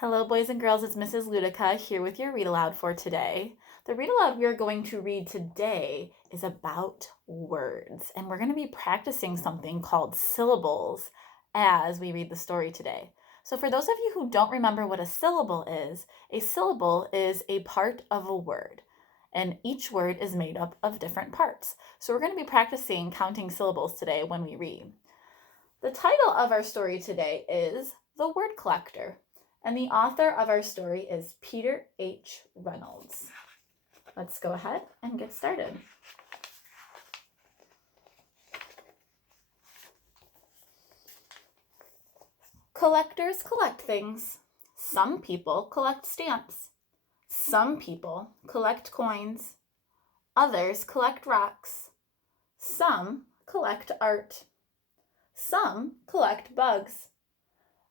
Hello, boys and girls. It's Mrs. Ludica here with your read aloud for today. The read aloud we are going to read today is about words, and we're going to be practicing something called syllables as we read the story today. So, for those of you who don't remember what a syllable is a part of a word, and each word is made up of different parts. So, we're going to be practicing counting syllables today when we read. The title of our story today is The Word Collector. And the author of our story is Peter H. Reynolds. Let's go ahead and get started. Collectors collect things. Some people collect stamps. Some people collect coins. Others collect rocks. Some collect art. Some collect bugs.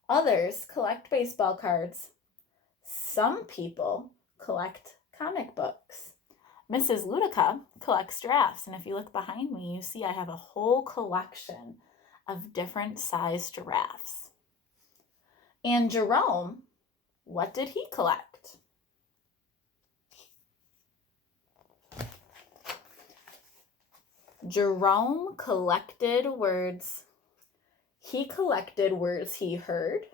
Others collect baseball cards. Some people collect comic books. Mrs. Ludica collects giraffes, and if you look behind me, you see I have a whole collection of different sized giraffes. And Jerome, what did he collect? Jerome collected words. He collected words he heard.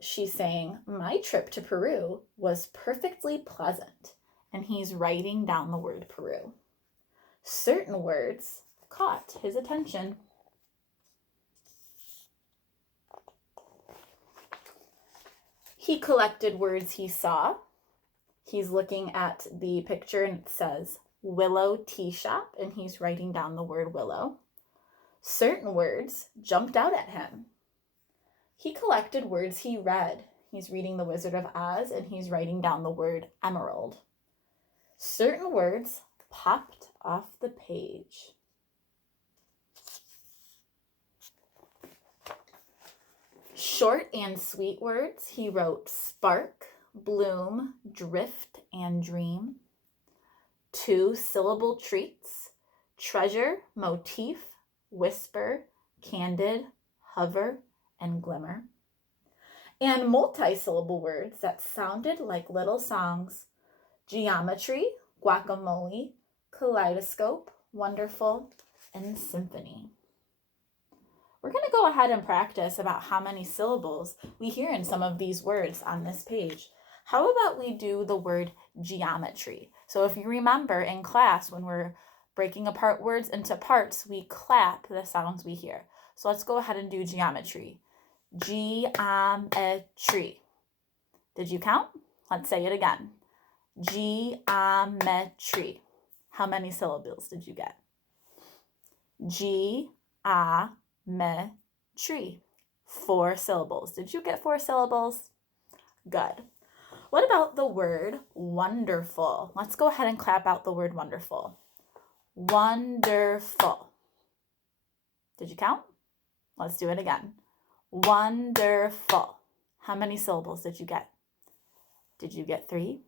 She's saying, my trip to Peru was perfectly pleasant, and he's writing down the word Peru. Certain words caught his attention. He collected words he saw. He's looking at the picture and it says Willow Tea Shop, and he's writing down the word willow. Certain words jumped out at him. He collected words he read. He's reading The Wizard of Oz, and he's writing down the word emerald. Certain words popped off the page. Short and sweet words, he wrote spark, bloom, drift, and dream. 2-syllable treats, treasure, motif, whisper, candid, hover, and glimmer. And multi-syllable words that sounded like little songs: geometry, guacamole, kaleidoscope, wonderful, and symphony. We're going to go ahead and practice about how many syllables we hear in some of these words on this page. How about we do the word geometry? So if you remember in class when we're breaking apart words into parts, we clap the sounds we hear. So let's go ahead and do geometry. Geometry. Did you count? Let's say it again. Geometry. How many syllables did you get? Geometry. 4 syllables. Did you get 4 syllables? Good. What about the word wonderful? Let's go ahead and clap out the word wonderful. Wonderful. Did you count? Let's do it again. Wonderful. How many syllables did you get? Did you get 3?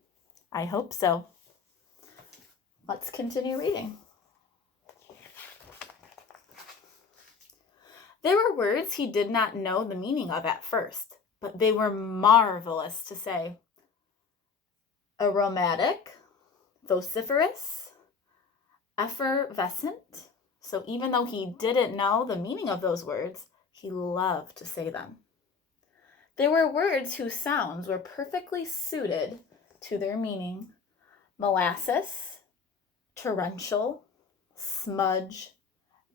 I hope so. Let's continue reading. There were words he did not know the meaning of at first, but they were marvelous to say. Aromatic, vociferous, effervescent. So even though he didn't know the meaning of those words, he loved to say them. There were words whose sounds were perfectly suited to their meaning: molasses, torrential, smudge,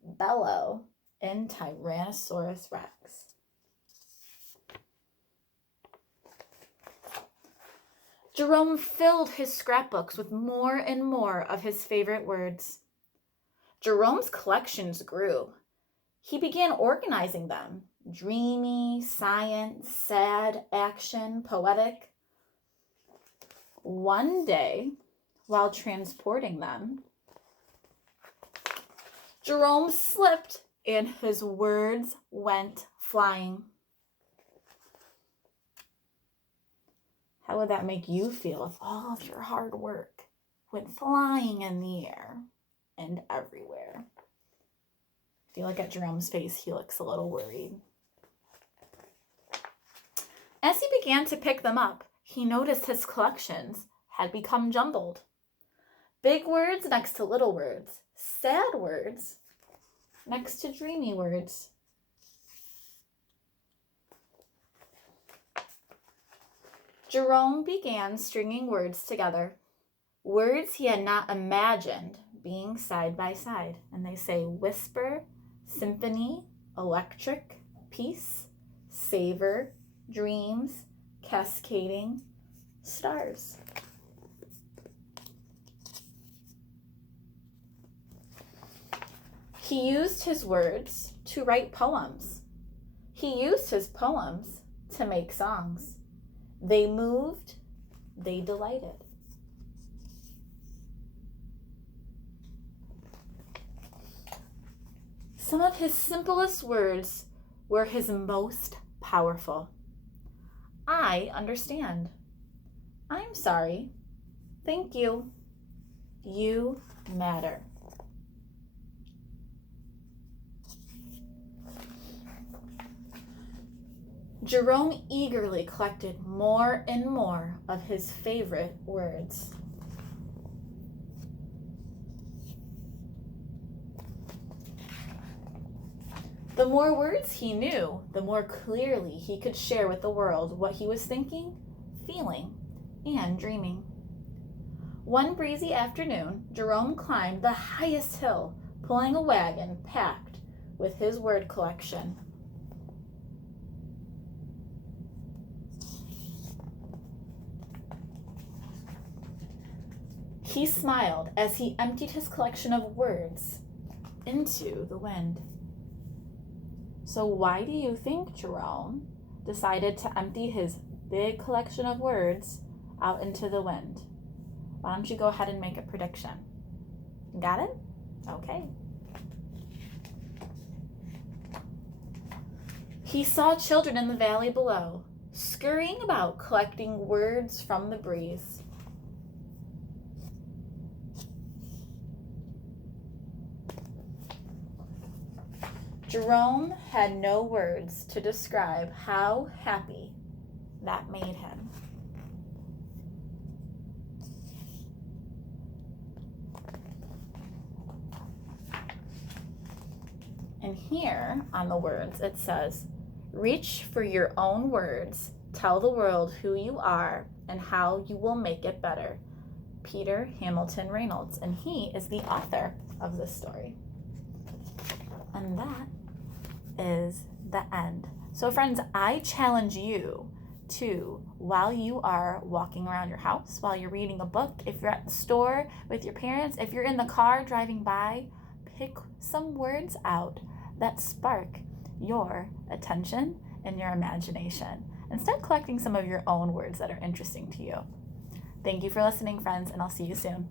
bellow, and Tyrannosaurus Rex. Jerome filled his scrapbooks with more and more of his favorite words. Jerome's collections grew. He began organizing them: dreamy, science, sad, action, poetic. One day, while transporting them, Jerome slipped and his words went flying. How would that make you feel if all of your hard work went flying in the air and everywhere? If you look at Jerome's face, he looks a little worried. As he began to pick them up, he noticed his collections had become jumbled. Big words next to little words, sad words next to dreamy words. Jerome began stringing words together, words he had not imagined being side by side. And they say whisper, symphony, electric, peace, savor, dreams, cascading, stars. He used his words to write poems. He used his poems to make songs. They moved, they delighted. Some of his simplest words were his most powerful. I understand. I'm sorry. Thank you. You matter. Jerome eagerly collected more and more of his favorite words. The more words he knew, the more clearly he could share with the world what he was thinking, feeling, and dreaming. One breezy afternoon, Jerome climbed the highest hill, pulling a wagon packed with his word collection. He smiled as he emptied his collection of words into the wind. So why do you think Jerome decided to empty his big collection of words out into the wind? Why don't you go ahead and make a prediction? Got it? Okay. He saw children in the valley below, scurrying about collecting words from the breeze. Jerome had no words to describe how happy that made him. And here on the words it says, reach for your own words, tell the world who you are and how you will make it better. Peter Hamilton Reynolds, and he is the author of this story. And that is the end. So friends, I challenge you to, while you are walking around your house, while you're reading a book, if you're at the store with your parents, if you're in the car driving by, pick some words out that spark your attention and your imagination and start collecting some of your own words that are interesting to you. Thank you for listening, friends, and I'll see you soon.